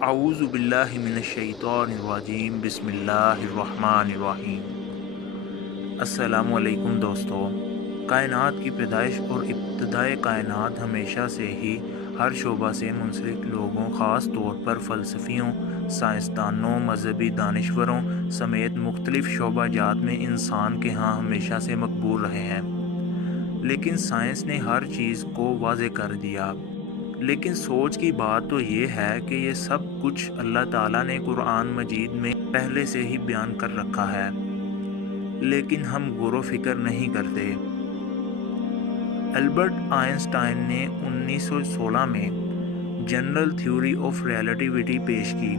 اعوذ باللہ من الشیطان الرجیم بسم اللہ الرحمن الرحیم۔ السلام علیکم دوستو۔ کائنات کی پیدائش اور ابتدائے کائنات ہمیشہ سے ہی ہر شعبہ سے منسلک لوگوں، خاص طور پر فلسفیوں، سائنسدانوں، مذہبی دانشوروں سمیت مختلف شعبہ جات میں انسان کے ہاں ہمیشہ سے مقبول رہے ہیں۔ لیکن سائنس نے ہر چیز کو واضح کر دیا۔ لیکن سوچ کی بات تو یہ ہے کہ یہ سب کچھ اللہ تعالیٰ نے قرآن مجید میں پہلے سے ہی بیان کر رکھا ہے، لیکن ہم غور و فکر نہیں کرتے۔ البرٹ آئنسٹائن نے 1916 میں جنرل تھیوری آف ریلیٹیوٹی پیش کی۔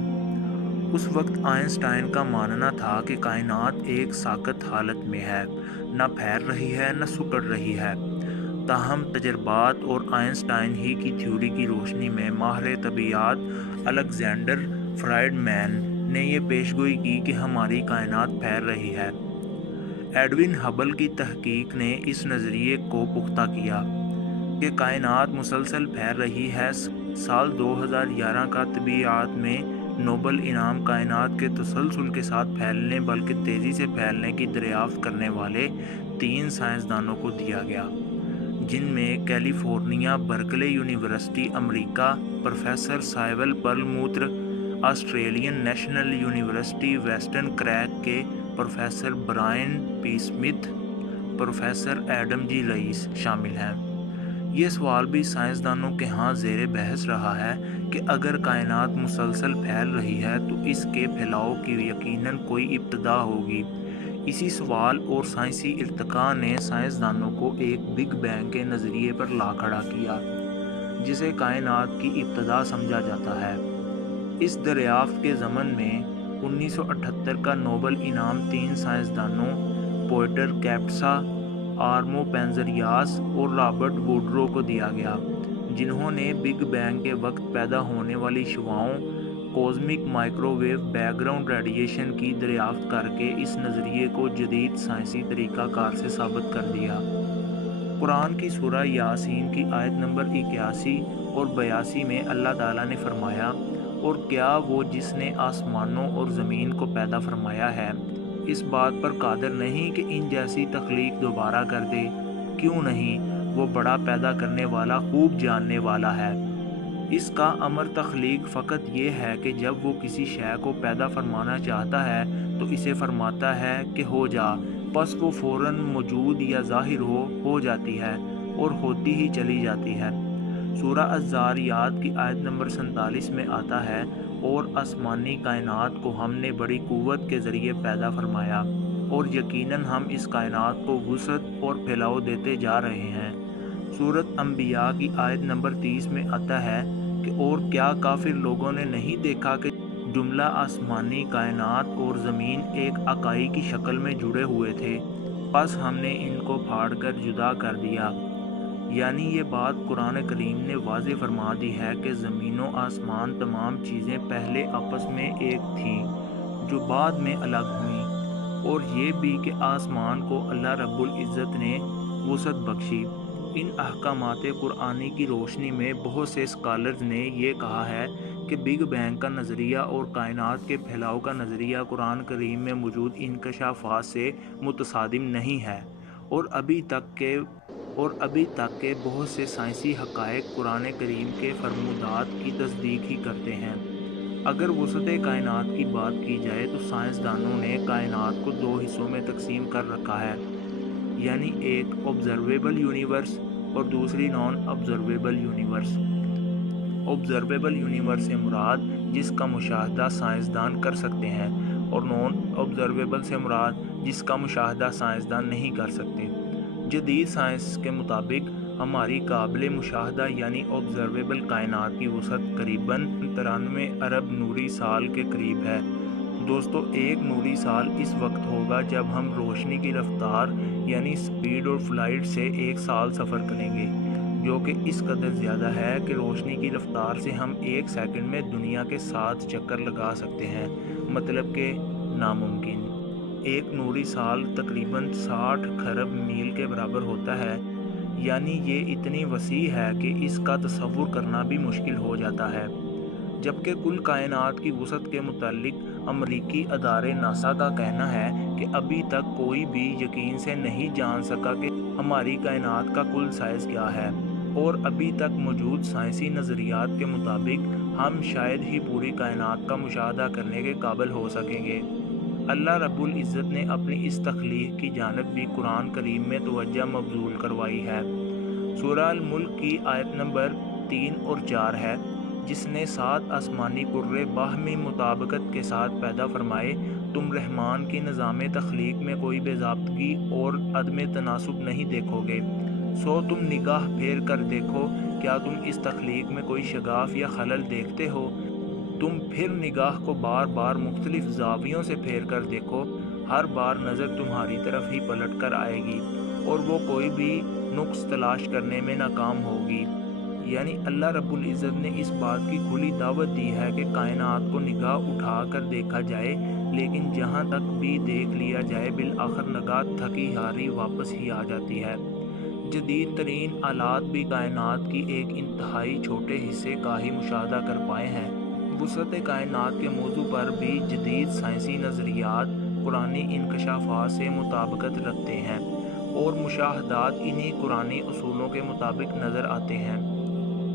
اس وقت آئنسٹائن کا ماننا تھا کہ کائنات ایک ساکت حالت میں ہے، نہ پھیل رہی ہے نہ سکڑ رہی ہے۔ تاہم تجربات اور آئنسٹائن ہی کی تھیوری کی روشنی میں ماہر طبیعیات الیگزینڈر فرائیڈمین نے یہ پیشگوئی کی کہ ہماری کائنات پھیل رہی ہے۔ ایڈوین ہبل کی تحقیق نے اس نظریے کو پختہ کیا کہ کائنات مسلسل پھیل رہی ہے۔ سال 2011 کا طبیعیات میں نوبل انعام کائنات کے تسلسل کے ساتھ پھیلنے بلکہ تیزی سے پھیلنے کی دریافت کرنے والے 3 سائنسدانوں کو دیا گیا، جن میں کیلیفورنیا برکلے یونیورسٹی امریکہ professor Saul Perlmutter, Australian national university Weston Creek کے professor Brian P Schmidt, professor Adam G Riess شامل ہیں۔ یہ سوال بھی سائنسدانوں کے ہاں زیر بحث رہا ہے کہ اگر کائنات مسلسل پھیل رہی ہے تو اس کے پھیلاؤ کی یقیناً کوئی ابتدا ہوگی۔ اسی سوال اور سائنسی ارتقاء نے سائنسدانوں کو ایک بگ بینگ کے نظریے پر لا کھڑا کیا، جسے کائنات کی ابتدا سمجھا جاتا ہے۔ اس دریافت کے ضمن میں 1978 کا نوبل انعام 3 سائنسدانوں پیٹر کیپسا، آرمو پینزریاس اور رابرٹ ووڈرو کو دیا گیا، جنہوں نے بگ بینگ کے وقت پیدا ہونے والی شعاعوں، cosmic microwave background radiation کی دریافت کر کے اس نظریے کو جدید سائنسی طریقہ کار سے ثابت کر دیا۔ قرآن کی سورہ یاسین کی آیت نمبر 81 اور 82 میں اللہ تعالیٰ نے فرمایا، اور کیا وہ جس نے آسمانوں اور زمین کو پیدا فرمایا ہے اس بات پر قادر نہیں کہ ان جیسی تخلیق دوبارہ کر دے؟ کیوں نہیں، وہ بڑا پیدا کرنے والا، خوب جاننے والا ہے۔ اس کا امر تخلیق فقط یہ ہے کہ جب وہ کسی شے کو پیدا فرمانا چاہتا ہے تو اسے فرماتا ہے کہ ہو جا، پس وہ فوراً موجود یا ظاہر ہو جاتی ہے اور ہوتی ہی چلی جاتی ہے۔ سورہ الذاریات کی آیت نمبر 47 میں آتا ہے، اور آسمانی کائنات کو ہم نے بڑی قوت کے ذریعے پیدا فرمایا، اور یقیناً ہم اس کائنات کو وسعت اور پھیلاؤ دیتے جا رہے ہیں۔ سورۃ انبیاء کی آیت نمبر 30 میں آتا ہے کہ اور کیا کافر لوگوں نے نہیں دیکھا کہ جملہ آسمانی کائنات اور زمین ایک اکائی کی شکل میں جڑے ہوئے تھے، پس ہم نے ان کو پھاڑ کر جدا کر دیا۔ یعنی یہ بات قرآن کریم نے واضح فرما دی ہے کہ زمین و آسمان تمام چیزیں پہلے آپس میں ایک تھیں جو بعد میں الگ ہوئیں، اور یہ بھی کہ آسمان کو اللہ رب العزت نے وسعت بخشی۔ ان احکامات قرآنی کی روشنی میں بہت سے اسکالرز نے یہ کہا ہے کہ بگ بینگ کا نظریہ اور کائنات کے پھیلاؤ کا نظریہ قرآن کریم میں موجود انکشافات سے متصادم نہیں ہے، اور ابھی تک کے بہت سے سائنسی حقائق قرآن کریم کے فرمودات کی تصدیق ہی کرتے ہیں۔ اگر وسعت کائنات کی بات کی جائے تو سائنسدانوں نے کائنات کو 2 حصوں میں تقسیم کر رکھا ہے، یعنی ایک آبزرویبل یونیورس اور دوسری naan observable universe. Observable universe سے مراد جس کا مشاہدہ سائنسدان کر سکتے ہیں، اور نان آبزرویبل سے مراد جس کا مشاہدہ سائنسدان نہیں کر سکتے۔ جدید سائنس کے مطابق ہماری قابل مشاہدہ یعنی آبزرویبل کائنات کی وسعت قریباً 93 ارب نوری سال کے قریب ہے۔ دوستو، 1 نوری سال اس وقت ہوگا جب ہم روشنی کی رفتار یعنی سپیڈ اور فلائٹ سے 1 سال سفر کریں گے، جو کہ اس قدر زیادہ ہے کہ روشنی کی رفتار سے ہم 1 سیکنڈ میں دنیا کے 7 چکر لگا سکتے ہیں، مطلب کہ ناممکن۔ 1 نوری سال تقریباً 60 کھرب میل کے برابر ہوتا ہے، یعنی یہ اتنی وسیع ہے کہ اس کا تصور کرنا بھی مشکل ہو جاتا ہے۔ جبکہ کل کائنات کی وسعت کے متعلق امریکی ادارے ناسا کا کہنا ہے کہ ابھی تک کوئی بھی یقین سے نہیں جان سکا کہ ہماری کائنات کا کل سائز کیا ہے، اور ابھی تک موجود سائنسی نظریات کے مطابق ہم شاید ہی پوری کائنات کا مشاہدہ کرنے کے قابل ہو سکیں گے۔ اللہ رب العزت نے اپنی اس تخلیق کی جانب بھی قرآن کریم میں توجہ مبذول کروائی ہے۔ سورہ الملک کی آیت نمبر 3 اور 4 ہے، جس نے 7 آسمانی کرے باہمی مطابقت کے ساتھ پیدا فرمائے، تم رحمان کی نظام تخلیق میں کوئی بے ضابطگی اور عدم تناسب نہیں دیکھو گے، سو تم نگاہ پھیر کر دیکھو، کیا تم اس تخلیق میں کوئی شگاف یا خلل دیکھتے ہو؟ تم پھر نگاہ کو بار بار مختلف زاویوں سے پھیر کر دیکھو، ہر بار نظر تمہاری طرف ہی پلٹ کر آئے گی اور وہ کوئی بھی نقص تلاش کرنے میں ناکام ہوگی۔ یعنی اللہ رب العزت نے اس بات کی کھلی دعوت دی ہے کہ کائنات کو نگاہ اٹھا کر دیکھا جائے، لیکن جہاں تک بھی دیکھ لیا جائے بالآخر نگاہ تھکی ہاری واپس ہی آ جاتی ہے۔ جدید ترین آلات بھی کائنات کی ایک انتہائی چھوٹے حصے کا ہی مشاہدہ کر پائے ہیں۔ وسعت کائنات کے موضوع پر بھی جدید سائنسی نظریات قرآنی انکشافات سے مطابقت رکھتے ہیں، اور مشاہدات انہی قرآنی اصولوں کے مطابق نظر آتے ہیں۔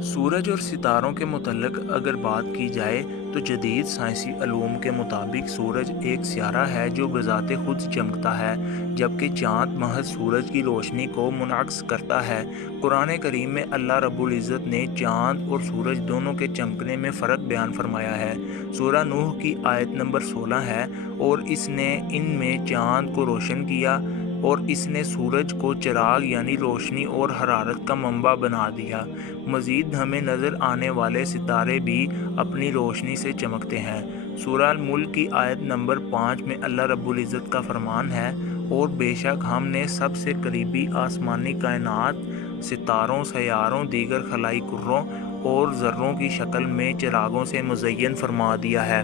سورج اور ستاروں کے متعلق اگر بات کی جائے تو جدید سائنسی علوم کے مطابق سورج ایک سیارہ ہے جو بذات خود چمکتا ہے، جبکہ چاند محض سورج کی روشنی کو منعکس کرتا ہے۔ قرآن کریم میں اللہ رب العزت نے چاند اور سورج دونوں کے چمکنے میں فرق بیان فرمایا ہے۔ سورہ نوح کی آیت نمبر 16 ہے، اور اس نے ان میں چاند کو روشن کیا اور اس نے سورج کو چراغ یعنی روشنی اور حرارت کا منبع بنا دیا۔ مزید ہمیں نظر آنے والے ستارے بھی اپنی روشنی سے چمکتے ہیں۔ سورہ الملک کی آیت نمبر 5 میں اللہ رب العزت کا فرمان ہے، اور بے شک ہم نے سب سے قریبی آسمانی کائنات، ستاروں، سیاروں، دیگر خلائی کروں اور ذروں کی شکل میں چراغوں سے مزین فرما دیا ہے،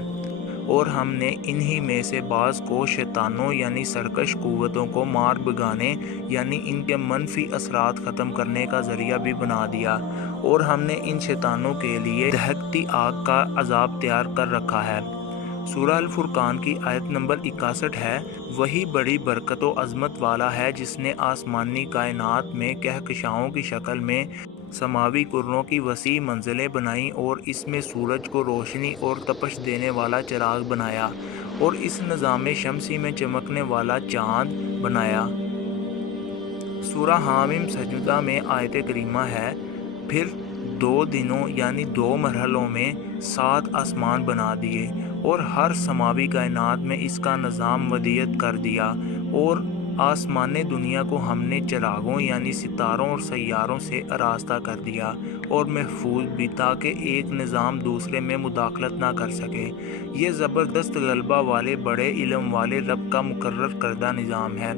اور ہم نے انہی میں سے بعض کو شیطانوں یعنی سرکش قوتوں کو مار بھگانے یعنی ان کے منفی اثرات ختم کرنے کا ذریعہ بھی بنا دیا، اور ہم نے ان شیطانوں کے لیے دہکتی آگ کا عذاب تیار کر رکھا ہے۔ سورہ الفرقان کی آیت نمبر 61 ہے، وہی بڑی برکت و عظمت والا ہے جس نے آسمانی کائنات میں کہکشاؤں کی شکل میں سماوی کروں کی وسیع منزلیں بنائیں اور اس میں سورج کو روشنی اور تپش دینے والا چراغ بنایا، اور اس نظام شمسی میں چمکنے والا چاند بنایا۔ سورہ حامیم سجدہ میں آیت کریمہ ہے، پھر 2 دنوں یعنی 2 مرحلوں میں 7 آسمان بنا دیے، اور ہر سماوی کائنات میں اس کا نظام ودیت کر دیا، اور آسمان دنیا کو ہم نے چراغوں یعنی ستاروں اور سیاروں سے آراستہ کر دیا اور محفوظ بھی، تاکہ ایک نظام دوسرے میں مداخلت نہ کر سکے۔ یہ زبردست غلبہ والے بڑے علم والے رب کا مقرر کردہ نظام ہے۔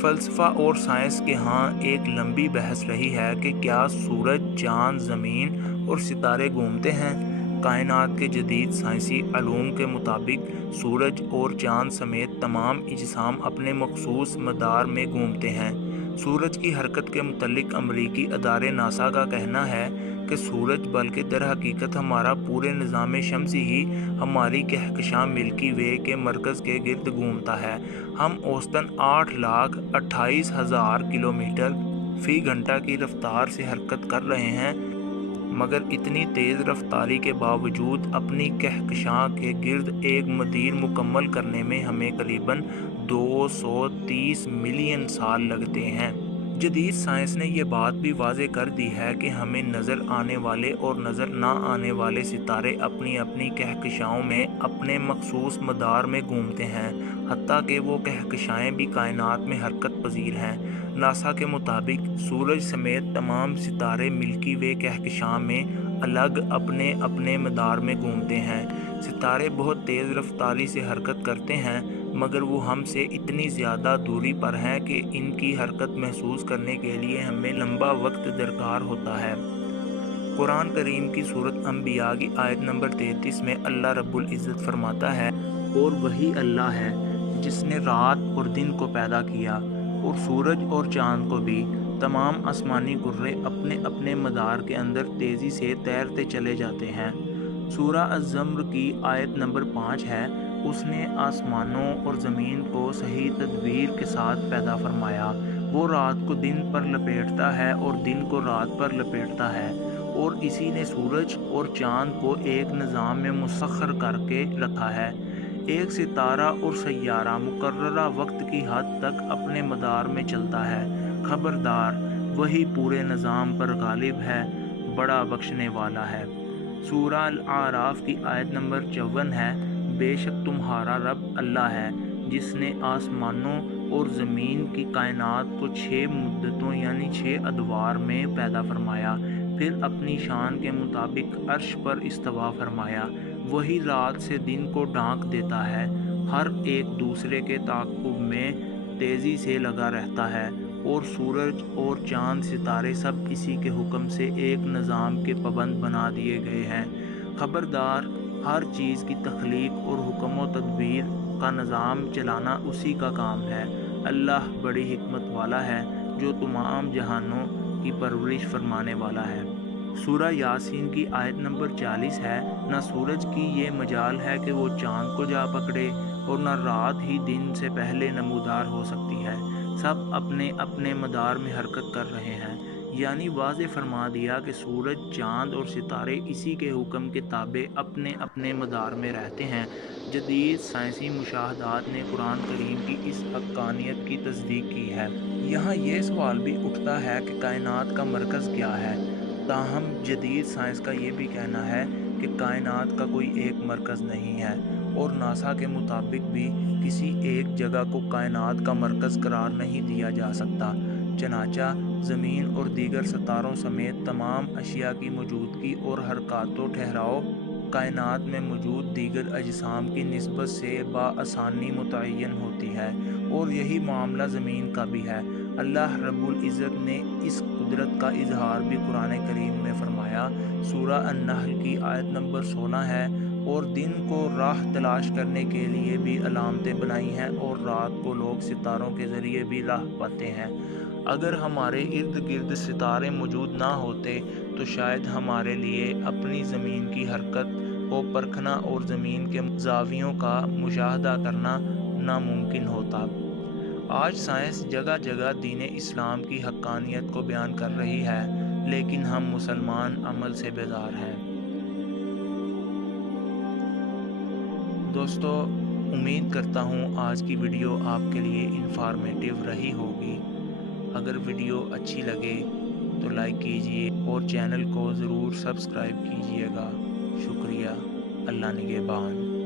فلسفہ اور سائنس کے ہاں ایک لمبی بحث رہی ہے کہ کیا سورج، چاند، زمین اور ستارے گھومتے ہیں؟ کائنات کے جدید سائنسی علوم کے مطابق سورج اور چاند سمیت تمام اجسام اپنے مخصوص مدار میں گھومتے ہیں۔ سورج کی حرکت کے متعلق امریکی ادارے ناسا کا کہنا ہے کہ سورج بلکہ در حقیقت ہمارا پورے نظام شمسی ہی ہماری کہکشاں ملکی وے کے مرکز کے گرد گھومتا ہے۔ ہم اوسطاً 8,28,000 کلومیٹر فی گھنٹہ کی رفتار سے حرکت کر رہے ہیں، مگر اتنی تیز رفتاری کے باوجود اپنی کہکشاں کے گرد ایک مدیر مکمل کرنے میں ہمیں قریباً 230 ملین سال لگتے ہیں۔ جدید سائنس نے یہ بات بھی واضح کر دی ہے کہ ہمیں نظر آنے والے اور نظر نہ آنے والے ستارے اپنی اپنی کہکشاؤں میں اپنے مخصوص مدار میں گھومتے ہیں، حتیٰ کہ وہ کہکشائیں بھی کائنات میں حرکت پذیر ہیں۔ ناسا کے مطابق سورج سمیت تمام ستارے ملکی وے کہکشاں میں الگ اپنے اپنے مدار میں گھومتے ہیں۔ ستارے بہت تیز رفتاری سے حرکت کرتے ہیں، مگر وہ ہم سے اتنی زیادہ دوری پر ہیں کہ ان کی حرکت محسوس کرنے کے لیے ہمیں لمبا وقت درکار ہوتا ہے۔ قرآن کریم کی سورۃ انبیاء کی آیت نمبر 33 میں اللہ رب العزت فرماتا ہے، اور وہی اللہ ہے جس نے رات اور دن کو پیدا کیا، اور سورج اور چاند کو بھی، تمام آسمانی کرے اپنے اپنے مدار کے اندر تیزی سے تیرتے چلے جاتے ہیں۔ سورہ الزمر کی آیت نمبر 5 ہے، اس نے آسمانوں اور زمین کو صحیح تدبیر کے ساتھ پیدا فرمایا۔ وہ رات کو دن پر لپیٹتا ہے اور دن کو رات پر لپیٹتا ہے، اور اسی نے سورج اور چاند کو ایک نظام میں مسخر کر کے رکھا ہے۔ ایک ستارہ اور سیارہ مقررہ وقت کی حد تک اپنے مدار میں چلتا ہے۔ خبردار، وہی پورے نظام پر غالب ہے، بڑا بخشنے والا ہے۔ سورہ الاعراف کی آیت نمبر 54 ہے، بے شک تمہارا رب اللہ ہے جس نے آسمانوں اور زمین کی کائنات کو 6 مدتوں یعنی 6 ادوار میں پیدا فرمایا، پھر اپنی شان کے مطابق عرش پر استوا فرمایا۔ وہی رات سے دن کو ڈھانک دیتا ہے، ہر ایک دوسرے کے تعاقب میں تیزی سے لگا رہتا ہے، اور سورج اور چاند ستارے سب اسی کے حکم سے ایک نظام کے پابند بنا دیے گئے ہیں۔ خبردار، ہر چیز کی تخلیق اور حکم و تدبیر کا نظام چلانا اسی کا کام ہے۔ اللہ بڑی حکمت والا ہے جو تمام جہانوں کی پرورش فرمانے والا ہے۔ سورہ یاسین کی آیت نمبر 40 ہے، نہ سورج کی یہ مجال ہے کہ وہ چاند کو جا پکڑے، اور نہ رات ہی دن سے پہلے نمودار ہو سکتی ہے، سب اپنے اپنے مدار میں حرکت کر رہے ہیں۔ یعنی واضح فرما دیا کہ سورج، چاند اور ستارے اسی کے حکم کے تابع اپنے اپنے مدار میں رہتے ہیں۔ جدید سائنسی مشاہدات نے قرآن کریم کی اس حقانیت کی تصدیق کی ہے۔ یہاں یہ سوال بھی اٹھتا ہے کہ کائنات کا مرکز کیا ہے؟ تاہم جدید سائنس کا یہ بھی کہنا ہے کہ کائنات کا کوئی ایک مرکز نہیں ہے، اور ناسا کے مطابق بھی کسی ایک جگہ کو کائنات کا مرکز قرار نہیں دیا جا سکتا۔ چنانچہ زمین اور دیگر ستاروں سمیت تمام اشیاء کی موجودگی اور حرکات و ٹھہراؤ کائنات میں موجود دیگر اجسام کی نسبت سے بآسانی متعین ہوتی ہے، اور یہی معاملہ زمین کا بھی ہے۔ اللہ رب العزت نے اس قدرت کا اظہار بھی قرآن کریم میں فرمایا۔ سورہ النحل کی آیت نمبر 16 ہے، اور دن کو راہ تلاش کرنے کے لیے بھی علامتیں بنائی ہیں، اور رات کو لوگ ستاروں کے ذریعے بھی راہ پاتے ہیں۔ اگر ہمارے ارد گرد ستارے موجود نہ ہوتے تو شاید ہمارے لیے اپنی زمین کی حرکت کو پرکھنا اور زمین کے زاویوں کا مشاہدہ کرنا ناممکن ہوتا۔ آج سائنس جگہ جگہ دین اسلام کی حقانیت کو بیان کر رہی ہے، لیکن ہم مسلمان عمل سے بیزار ہیں۔ دوستو، امید کرتا ہوں آج کی ویڈیو آپ کے لیے انفارمیٹیو رہی ہوگی۔ اگر ویڈیو اچھی لگے تو لائک کیجیے اور چینل کو ضرور سبسکرائب کیجیے گا۔ شکریہ۔ اللہ نگہبان۔